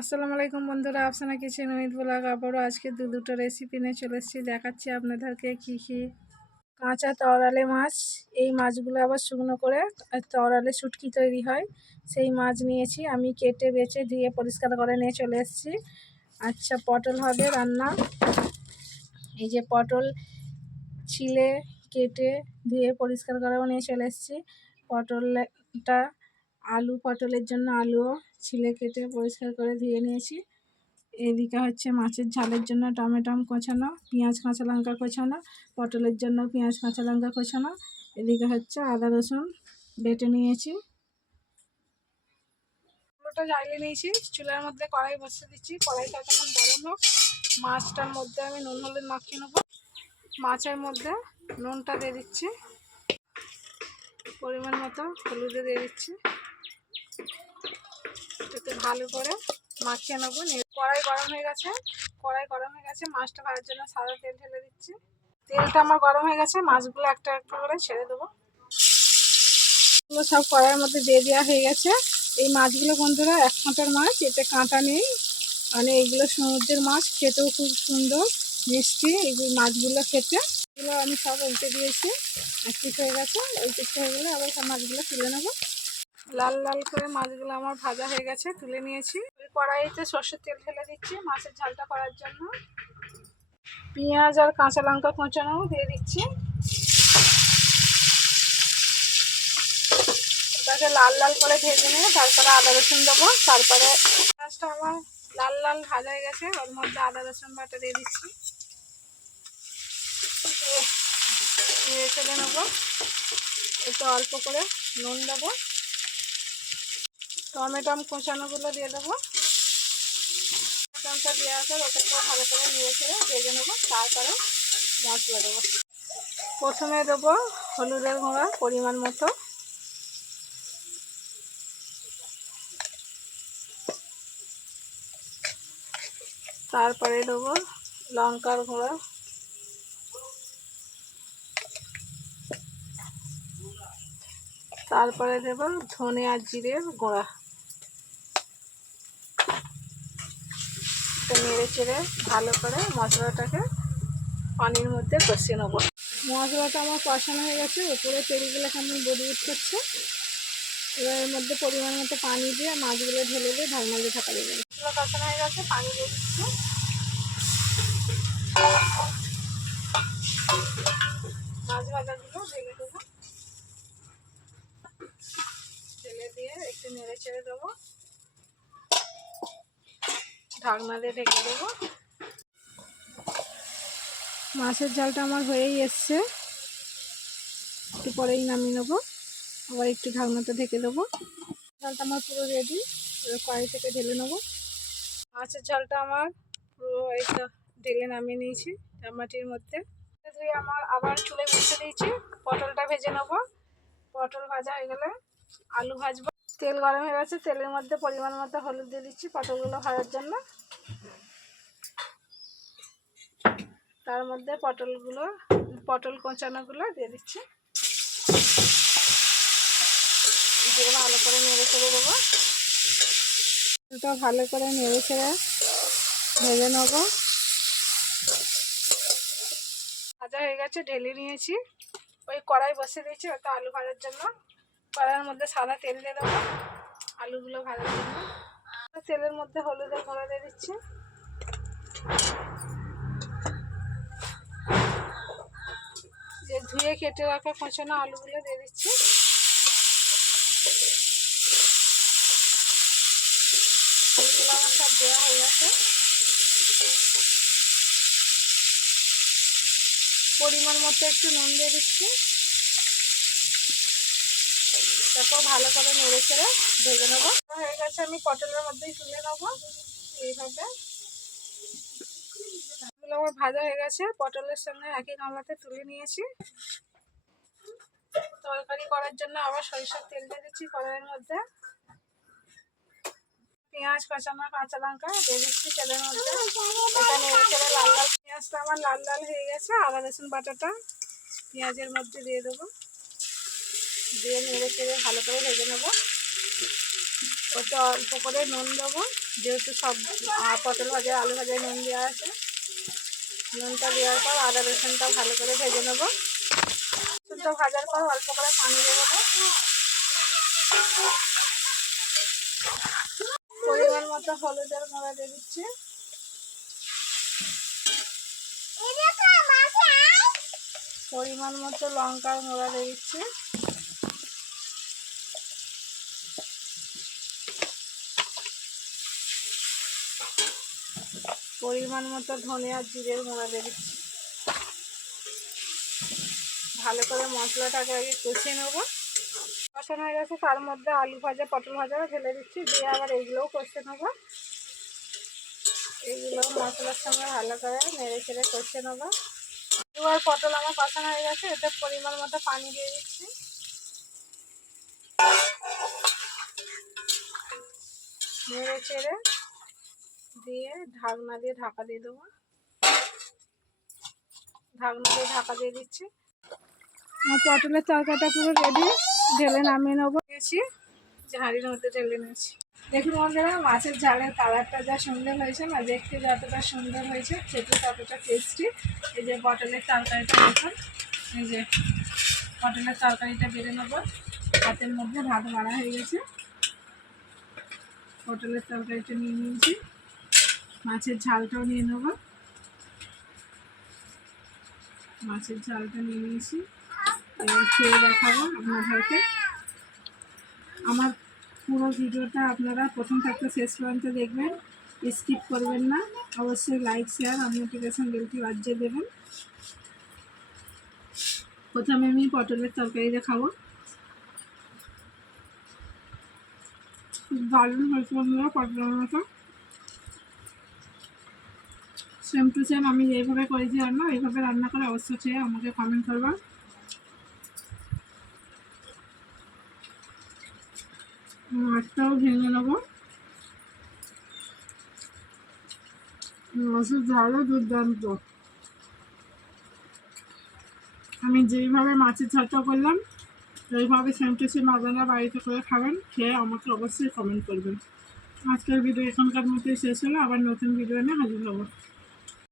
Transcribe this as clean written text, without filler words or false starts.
আসসালামু আলাইকুম বন্ধুরা, আফসানা কিচেন উইথ ব্লগ আবারও আজকে দুটো রেসিপি নিয়ে চলে এসেছি। দেখাচ্ছি আপনাদেরকে কি কাঁচা তরালে মাছ। এই মাছগুলো আবার শুকনো করে তরালে শুটকি তৈরি হয়, সেই মাছ নিয়েছি আমি। কেটে বেছে ধুয়ে পরিষ্কার করে নিয়ে চলে এসেছি। আচ্ছা, পটল হবে রান্না। এই যে পটল ছিলে কেটে ধুয়ে পরিষ্কার করেও নিয়ে চলে এসেছি। পটলটা পটলের জন্য আলুও ছিলে কেটে পরিষ্কার করে ধুয়ে নিয়েছি। এদিকে হচ্ছে মাছের ঝালের জন্য টমেটো কোচানো, পেঁয়াজ কাঁচা লঙ্কা কোচানো, পটলের জন্য পেঁয়াজ কাঁচা লঙ্কা কোচানো। এদিকে হচ্ছে আদা রসুন বেটে নিয়েছি। পুরোটা জ্বালিয়ে নিয়েছি, চুলার মধ্যে কড়াই বসিয়ে দিচ্ছি। কড়াইটা তখন গরম হোক। মাছটার মধ্যে আমি নুন হলুদ মাখিয়ে নেবো। মাছের মধ্যে নুনটা দিয়ে দিচ্ছি, পরিমাণ মতো হলুদে দিয়ে দিচ্ছি। একটু ভালো করে মাখিয়ে নেবো। কড়াই গরম হয়ে গেছে, মাছটা ভাজার জন্য সাদা তেল ঢেলে দিচ্ছি। তেলটা আমার গরম হয়ে গেছে, মাছগুলো একটা একটা করে ছেড়ে দেবো। সব কড়াইয়ের মধ্যে দিয়ে দেওয়া হয়ে গেছে। এই মাছগুলো বন্ধুরা এক কাঁটার মাছ, এতে কাঁটা নেই। মানে এগুলো সমুদ্রের মাছ, খেতেও খুব সুন্দর মিষ্টি এগুলো মাছগুলো খেতে। এগুলো আমি সব উল্টে দিয়েছি। এক পিস হয়ে গেছে, ওই পিসটা হয়ে গেলে আবার সব মাছগুলো তুলে নেবো। লাল লাল করে মাছগুলো আমার ভাজা হয়ে গেছে, তুলে নিয়েছি। ওই কড়াইতে সর্ষের তেল ঢেলে দিচ্ছি মাছের ঝালটা করার জন্য। পেঁয়াজ আর কাঁচা লঙ্কা কোঁচানো দিয়ে দিচ্ছি। ওটাকে লাল লাল করে ভেজে নিয়ে তারপরে আদা রসুন দেবো। তারপরে পেঁয়াজটা আমার লাল লাল ভাজা হয়ে গেছে, ওর মধ্যে আদা রসুন বাটা দিয়ে দিচ্ছি। নেড়ে চেড়ে নেবো। একটু অল্প করে নুন দেবো। টমেটো কোঁচানোগুলো দিয়ে দেবো। টমেটোটা দেওয়ার পর ওটাকে ভালো করে নেড়ে চেড়ে ভেজে নেবো। তারপরে মশলা দেবো। প্রথমে দেবো হলুদের গুঁড়া পরিমাণ মতো, তারপরে দেবো লঙ্কার গুঁড়া, তারপরে দেবো ধনে আর জিরের গুঁড়া। এটা নেড়ে চেড়ে ভালো করে মশলাটাকে পানির মধ্যে কষিয়ে নেবো। মশলাটা আমার কষানো হয়ে গেছে, উপরে তেলগুলো কেমন বড়ি উঠছে। এবার এর মধ্যে পরিমাণ মতো পানি দিয়ে মাছগুলো ঢেলে দিয়ে ঢাকনা দিয়ে ঢাকা দেবে। মশলা কষানো হয়ে গেছে, পানি দিয়ে দিচ্ছি। মাছ ভাজাগুলো ঢেলে দেবো। ঢেলে দিয়ে একটু নেড়ে চেড়ে দেবো, ঢাকনা দিয়ে ঢেকে দেবো। মাছের ঝালটা আমার হয়েই এসছে, একটু পরেই নামিয়ে নেবো। আবার একটু ঢাকনাতে ঢেকে দেবো। ঝালটা আমার পুরো রেডি, কড়াই থেকে ঢেলে নেবো। মাছের ঝালটা আমার পুরো এইটা ঢেলে নামিয়ে নিয়েছি মাটির মধ্যে। ধুয়ে আমার আবার চুলে বসিয়ে দিয়েছি। পটলটা ভেজে নেবো। পটল ভাজা হয়ে গেলে আলু ভাজবো। তেল গরম হয়ে গেছে, তেলের মধ্যে পরিমাণ মতো হলুদ দিয়ে দিচ্ছি পটলগুলো ভাজার জন্য। তার মধ্যে পটল কোঁচানোগুলো দিয়ে দিচ্ছি। দিয়ে ভালো করে নেড়ে ছেড়ে দেবো। ভালো করে নেড়ে ছেড়ে ভেজে নেবো। ভাজা হয়ে গেছে, ঢেলে নিয়েছি। ওই কড়াই বসিয়ে দিয়েছি ওটা আলু ভাজার জন্য। কড়াইয়ের মধ্যে সাদা তেল দিয়ে দেবো আলুগুলো ভাজার জন্য। তেলের মধ্যে হলুদের গুঁড়ো দিয়ে দিচ্ছি। যে ধুয়ে কেটে রাখা কোঁচানো আলুগুলো দিয়ে দিচ্ছি। আলুগুলো আমার সব দেওয়া হয়ে গেছে। পরিমাণ মতো একটু নুন দিয়ে দিচ্ছি। তারপর ভালো করে নেড়ে চেড়ে ভেজে নেবো। হয়ে গেছে, আমি পটলের মধ্যেই তুলে নেবো। এইভাবে এগুলো আমার ভাজা হয়ে গেছে, পটলের সঙ্গে একই গামলাতে তুলে নিয়েছি। তরকারি করার জন্য আবার সরিষার তেল দিয়ে দিচ্ছি কড়াইয়ের মধ্যে। পেঁয়াজ কাঁচানো কাঁচা লঙ্কা দিয়ে দিচ্ছি তেলের মধ্যে। এটা নেড়ে চেড়ে লাল লাল, পেঁয়াজটা আমার লাল লাল হয়ে গেছে। আদা রসুন বাটাটা পেঁয়াজের মধ্যে দিয়ে দেবো। দিয়ে নেড়ে চেড়ে ভালো করে ভেজে নেবো। ওতে অল্প করে নুন দেবো, যেহেতু সব পটল ভাজা আলু ভাজায় নুন দেওয়া আছে। নুনটা দেওয়ার পর আদা রসুনটা ভালো করে ভেজে নেবো। রসুনটা ভাজার পর অল্প করে পানি দেবো, পরিমাণ মতো হলুদের গুঁড়া দিয়ে দিচ্ছি, পরিমাণ মতো লঙ্কার গুঁড়া দিয়ে দিচ্ছি, পরিমাণ মতো ধনে আর জিরের গুঁড়া দিয়ে দিচ্ছি। ভালো করে মশলাটাকে আগে কষিয়ে নেবো। কষানো হয়ে গেছে, তার মধ্যে আলু ভাজা পটল ভাজাও ঢেলে দিচ্ছি, দিয়ে আবার এইগুলোও কষে নেবো। এইগুলো মশলার সঙ্গে ভালো করে নেড়ে চেড়ে কষে নেবো। এবার পটল আমার কষানো হয়ে গেছে, এতে পরিমাণ মতো পানি দিয়ে দিচ্ছি। নেড়ে চেড়ে দিয়ে ঢাকনা দিয়ে ঢাকা দিয়ে দেবো। ঢাকনা দিয়ে ঢাকা দিয়ে দিচ্ছি। আমার পটলের তরকারিটা পুরো রেডি, ঢেলে নামিয়ে নেবো। দিয়েছি, ঝাড়ির মধ্যে ঢেলে নিয়েছি। দেখুন বন্ধুরা, মাছের ঝালের কালারটা যা সুন্দর হয়েছে না, দেখতে যতটা সুন্দর হয়েছে খেতে ততটা টেস্টি। এই যে পটলের তরকারিটা দেখুন, এই যে পটলের তরকারিটা বেড়ে নেবো। হাতের মধ্যে ভাত মারা হয়ে গেছে, পটলের তরকারিটা নিয়ে নিয়েছি, মাছের ঝালটাও নিয়ে নেবো। মাছের ঝালটা নিয়ে নিয়েছি, এবার খেয়ে দেখাবো আপনাদেরকে। আমার পুরো ভিডিওটা আপনারা প্রথম থেকে শেষ পর্যন্ত দেখবেন, স্কিপ করবেন না। অবশ্যই লাইক শেয়ার আর নোটিফিকেশন বেলটি বাজিয়ে দেবেন। প্রথমে আমি পটলের তরকারিটা খাবো। খুব দারুণ হয়েছে বন্ধুরা পটলের মতো, সেম টু সেম আমি যেইভাবে করেছি রান্না, এইভাবে রান্না করে অবশ্যই খেয়ে আমাকে কমেন্ট করবা। মাছটাও ভেঙে নেবো। মাছের ঝালও দুর্দান্ত। আমি যেইভাবে মাছের ঝালটা করলাম এইভাবে সেম টু সেম আপনারা বাড়িতে করে খাবেন, খেয়ে আমাকে অবশ্যই কমেন্ট করবেন। আজকের ভিডিও এখনকার মতোই শেষ হলো, আবার নতুন ভিডিও নিয়ে হাজির হবো।